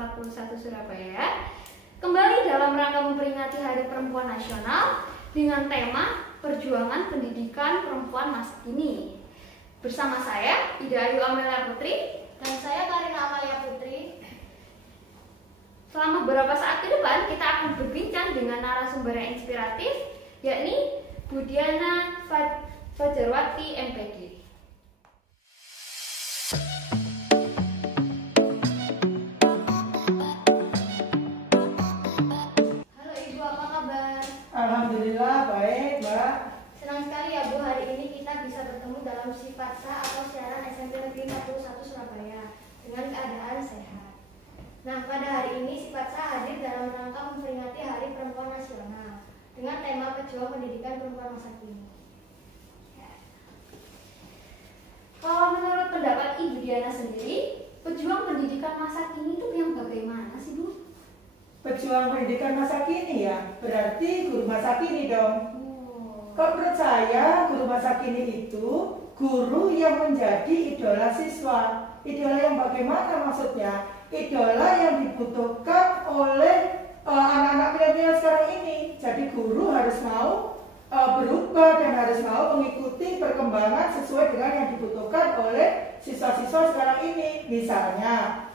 41 Surabaya. Kembali dalam rangka memperingati Hari Perempuan Nasional dengan tema Perjuangan Pendidikan Perempuan Masa Kini. Bersama saya Ida Ayu Amelia Putri dan saya Karina Amalia Putri. Selama beberapa saat ke depan kita akan berbincang dengan narasumber yang inspiratif, yakni Bu Diana Fajarwati MPD. Halo Ibu, apa kabar? Alhamdulillah baik, Mbak. Senang sekali ya Bu, hari ini kita bisa bertemu dalam Sifatsa atau siaran SMP Negeri 41 Surabaya dengan keadaan sehat. Nah, pada hari ini Sifatsa hadir dalam rangka memperingati Hari Perempuan Nasional dengan tema Pejuang Pendidikan Perempuan Masa Kini. Kalau menurut pendapat Ibu Diana sendiri, pejuang pendidikan masa kini itu yang bagaimana sih, Bu? Pejuang pendidikan masa kini ya, berarti guru masa kini dong. Kalau menurut saya, guru masa kini itu guru yang menjadi idola siswa. Idola yang bagaimana maksudnya? Idola yang dibutuhkan oleh anak-anak milenial sekarang ini. Jadi guru harus mau berubah dan harus mau mengikuti perkembangan sesuai dengan yang dibutuhkan oleh siswa-siswa sekarang ini. Misalnya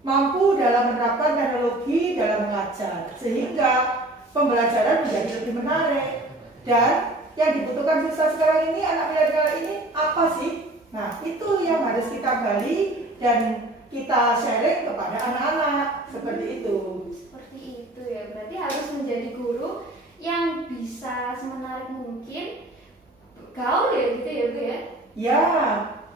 mampu dalam menerapkan teknologi dalam mengajar sehingga pembelajaran menjadi lebih menarik. Dan yang dibutuhkan siswa sekarang ini, anak milenial ini apa sih? Nah, itu yang harus kita gali dan kita sharing kepada anak-anak seperti itu. Seperti itu ya, berarti harus menjadi guru yang bisa semenarik mungkin gaul ya gitu ya Bu ya? Ya,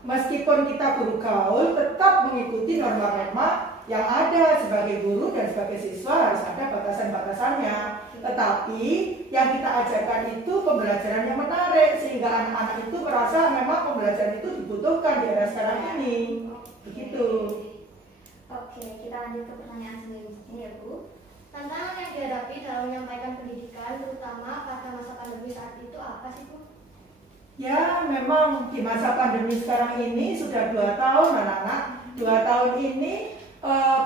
meskipun kita guru gaul tetap mengikuti norma-norma yang ada. Sebagai guru dan sebagai siswa harus ada batasan-batasannya. Tetapi yang kita ajarkan itu pembelajaran yang menarik sehingga anak-anak itu merasa memang pembelajaran itu dibutuhkan di era sekarang ini. Begitu. Oke, kita lanjut ke pertanyaan selanjutnya ya Bu. Tantangan yang dihadapi dalam menyampaikan pendidikan, terutama pada masa pandemi saat itu apa sih Bu? Ya, memang di masa pandemi sekarang ini sudah 2 tahun anak-anak. 2 tahun ini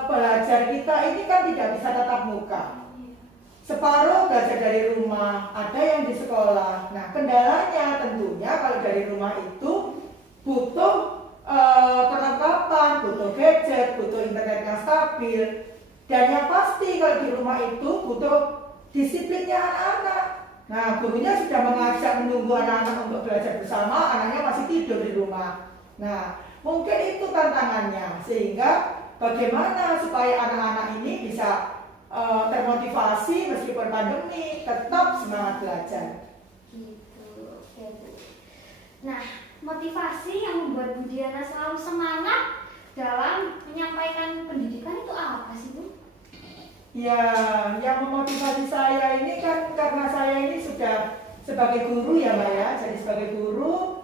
belajar kita ini kan tidak bisa tatap muka. Separuh belajar dari rumah, ada yang di sekolah. Nah, kendalanya tentunya kalau dari rumah itu butuh perlengkapan, butuh gadget, butuh internet yang stabil. Dan yang pasti kalau di rumah itu butuh disiplinnya anak-anak. Nah, gurunya sudah mengajak menunggu anak-anak untuk belajar bersama, anaknya masih tidur di rumah. Nah, mungkin itu tantangannya. Sehingga bagaimana supaya anak-anak ini bisa termotivasi meskipun pandemi, tetap semangat belajar. Gitu, oke Bu. Nah, motivasi yang membuat Bu Diana selalu semangat dalam menyampaikan pendidikan itu apa sih Bu? Ya, yang memotivasi saya ini kan karena saya ini sudah sebagai guru ya Mbak ya. Jadi sebagai guru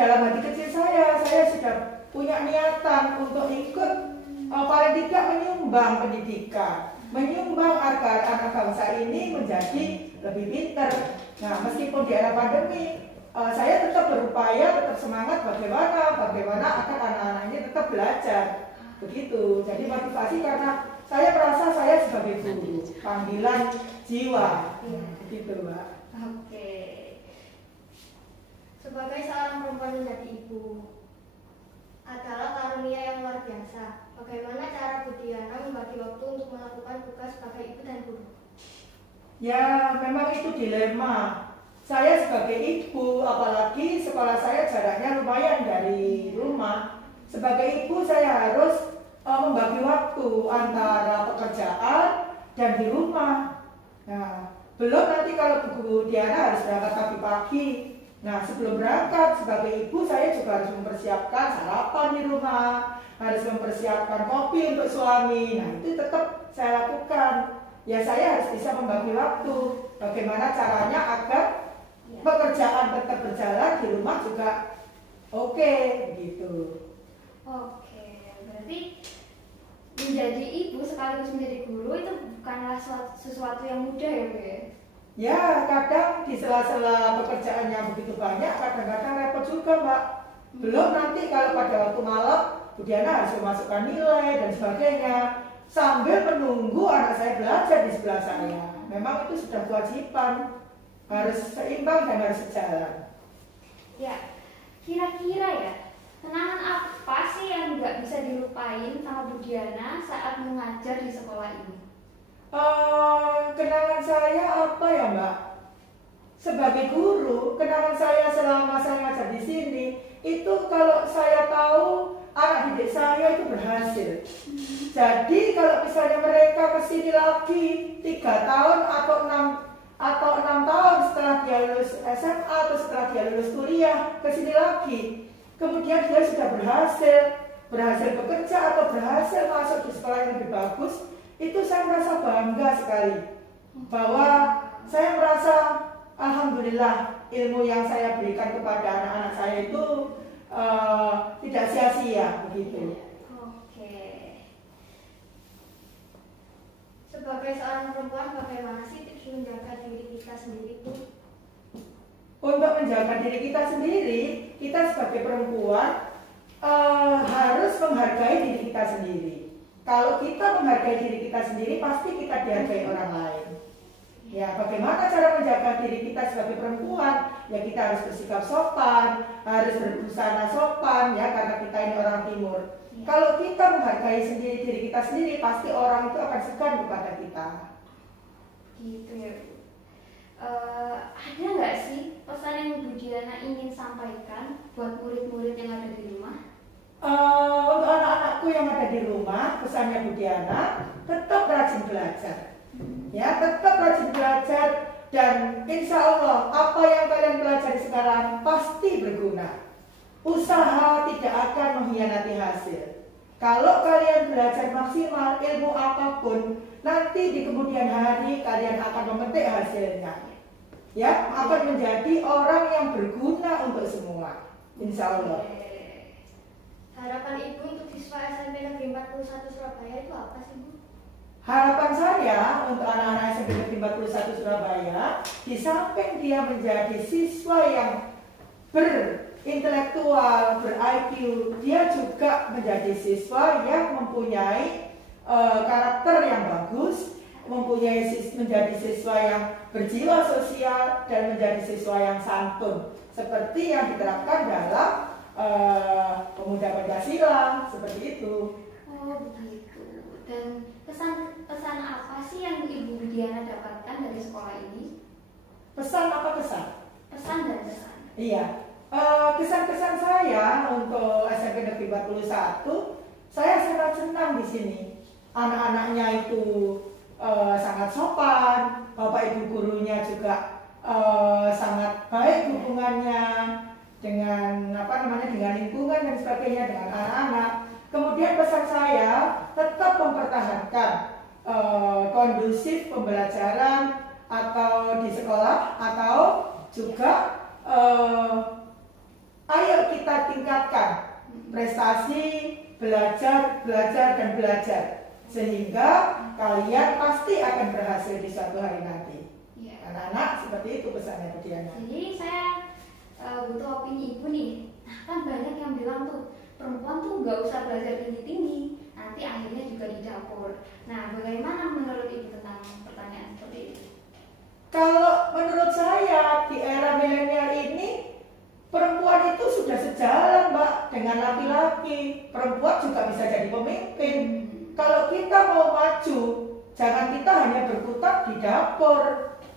dalam hati kecil saya sudah punya niatan untuk ikut paling tidak menyumbang pendidikan, menyumbang agar anak bangsa ini menjadi lebih pintar. Nah, meskipun di era pandemi, saya tetap berupaya, tetap semangat bagaimana agar anak-anak ini tetap belajar. Begitu. Jadi motivasi karena saya merasa saya sebagai guru, panggilan jiwa. Begitu, Mbak. Oke. Sebagai seorang perempuan menjadi ibu adalah karunia yang luar biasa. Bagaimana cara Bu Diana membagi waktu untuk melakukan tugas sebagai ibu dan guru? Ya, memang itu dilema. Saya sebagai ibu, apalagi sekolah saya jaraknya lumayan dari rumah. Sebagai ibu saya harus membagi waktu antara pekerjaan dan di rumah. Nah, belum nanti kalau Bu Diana harus berangkat pagi-pagi. Nah, sebelum berangkat sebagai ibu saya juga harus mempersiapkan sarapan di rumah, harus mempersiapkan kopi untuk suami. Nah, itu tetap saya lakukan. Ya, saya harus bisa membagi waktu. Bagaimana caranya agar pekerjaan tetap berjalan, di rumah juga oke, gitu. Oke, berarti menjadi ibu sekaligus menjadi guru itu bukanlah sesuatu yang mudah ya Bu ya? Ya, kadang di sela-sela pekerjaan yang begitu banyak, kadang-kadang repot juga Mbak. Belum nanti kalau pada waktu malam Bu Diana harus memasukkan nilai dan sebagainya, sambil menunggu anak saya belajar di sebelah saya. Memang itu sudah kewajiban, harus seimbang dan harus sejalan. Ya, kira-kira ya, kenangan apa sih yang nggak bisa dilupain sama Bu Diana saat mengajar di sekolah ini? Kenangan saya apa ya Mbak? Sebagai guru, kenangan saya selama saya ngajar di sini, itu kalau saya tahu anak didik saya itu berhasil. Jadi kalau misalnya mereka kesini lagi 3 tahun atau 6 tahun setelah dia lulus SMA atau setelah dia lulus kuliah kesini lagi, kemudian dia sudah berhasil bekerja atau berhasil masuk di sekolah yang lebih bagus, itu saya merasa bangga sekali bahwa saya merasa alhamdulillah ilmu yang saya berikan kepada anak-anak saya itu tidak sia-sia begitu. Oke. Sebagai seorang perempuan, bagaimana sih tips menjaga diri kita sendiri, Bu? Untuk menjaga diri kita sendiri, kita sebagai perempuan harus menghargai diri kita sendiri. Kalau kita menghargai diri kita sendiri, pasti kita dihargai orang lain. Ya, bagaimana cara menjaga diri kita sebagai perempuan? Ya, kita harus bersikap sopan, harus berbusana sopan, ya, karena kita ini orang timur. Kalau kita menghargai sendiri diri kita sendiri, pasti orang itu akan segan kepada kita. Gitu ya, Bu. Ada nggak sih pesan yang Bu Diana ingin sampaikan buat murid-murid yang ada di rumah? Untuk anak-anakku yang ada di rumah, pesannya Bu Diana, tetap rajin belajar. Ya, tetap rajin belajar dan insya Allah apa yang kalian pelajari sekarang pasti berguna. Usaha tidak akan mengkhianati hasil. Kalau kalian belajar maksimal ilmu apapun, nanti di kemudian hari kalian akan memetik hasilnya. Ya, akan menjadi orang yang berguna untuk semua. Insya Allah. Harapan Ibu untuk siswa SMP Negeri 41 Surabaya itu apa sih, Bu? Harapan saya untuk anak-anak SMP Negeri 41 Surabaya, di samping dia menjadi siswa yang berintelektual, ber-IQ, dia juga menjadi siswa yang mempunyai karakter yang bagus, menjadi siswa yang berjiwa sosial, dan menjadi siswa yang santun, seperti yang diterapkan dalam Pemuda Pancasila, seperti itu. Oh begitu. Dan pesan apa sih yang Ibu Diana dapatkan dari sekolah ini? Pesan apa kesan? Pesan dan kesan. Iya. Kesan-kesan saya untuk SMP Negeri 41, saya sangat senang di sini. Anak-anaknya itu sangat sopan, bapak ibu gurunya juga sangat baik hubungannya dengan dengan lingkungan dan sebagainya, dengan anak-anak. Kemudian pesan saya tetap mempertahankan kondusif pembelajaran atau di sekolah, atau juga ayo kita tingkatkan prestasi, belajar dan belajar, sehingga kalian pasti akan berhasil di suatu hari nanti. Ya. Anak-anak, seperti itu pesannya Bu Diana. Jadi saya butuh opini Ibu nih. Nah, kan banyak yang bilang tuh perempuan tuh nggak usah belajar tinggi-tinggi, nanti akhirnya juga di dapur. Nah, bagaimana menurut Ibu tentang pertanyaan seperti itu? Kalau menurut saya di era milenial ini, perempuan itu sudah sejalan Mbak dengan laki-laki. Perempuan juga bisa jadi pemimpin. Kalau kita mau maju, jangan kita hanya berkutat di dapur.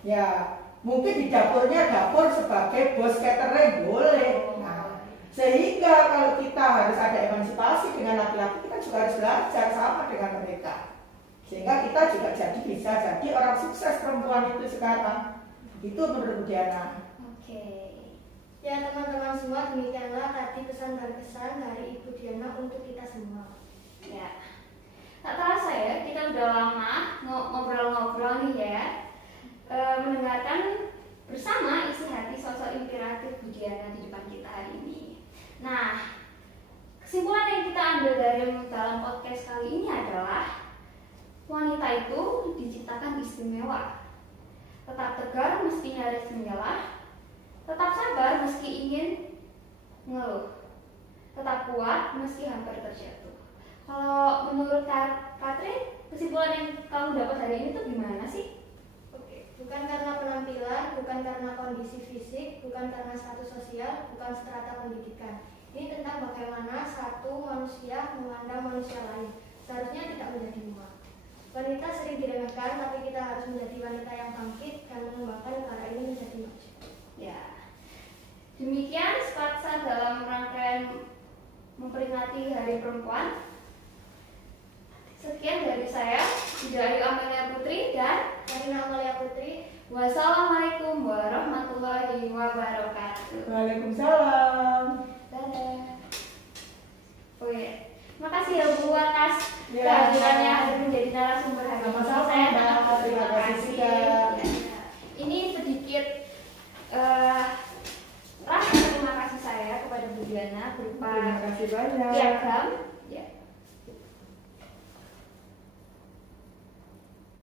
Ya, mungkin di dapur sebagai bos catering boleh. Nah, sehingga kalau kita harus ada emansipasi dengan laki-laki, kita juga harus belajar sama dengan mereka. Sehingga kita juga bisa jadi orang sukses perempuan itu sekarang. Itu menurut Bu Diana. Oke. Ya teman-teman semua, demikianlah tadi pesan dan kesan dari Ibu Diana untuk kita semua. Ya. Tak terasa ya, kita udah lama ngobrol-ngobrol nih ya, mendengarkan bersama isi hati sosok inspiratif Bu Diana di depan kita hari ini. Nah, kesimpulan yang kita ambil dalam podcast kali ini adalah wanita itu diciptakan istimewa, tetap tegar meski nyaris mengalah, tetap sabar meski ingin mengeluh, tetap kuat meski hampir terjatuh. Kalau menurut Katrin, kesimpulan yang kamu dapat hari ini tuh gimana sih? Oke, bukan karena penampilan, bukan karena kondisi fisik, bukan karena status sosial, bukan strata pendidikan. Ini tentang bagaimana satu manusia memandang manusia lain. Seharusnya tidak menjadi dua. Wanita sering diremehkan, tapi kita harus menjadi wanita yang bangkit dan mengembangkan negara ini menjadi maju. Ya, demikian Spatsa dalam rangkaian memperingati Hari Perempuan. Sekian dari saya, Ida Ayu Amelia Putri dan Karina Amalia Putri. wassalamualaikum warahmatullahi wabarakatuh. Waalaikumsalam. Dadah. Oh iya, makasih ya Bu atas Ya. kehadirannya hadir menjadi narasumber hari ini. Sama-sama, Saya Mbak. sangat berterima Terima kasih kasih. juga. Ya. Ini sedikit rasa terima kasih saya kepada Bu Diana berupa Terima kasih banyak. piagam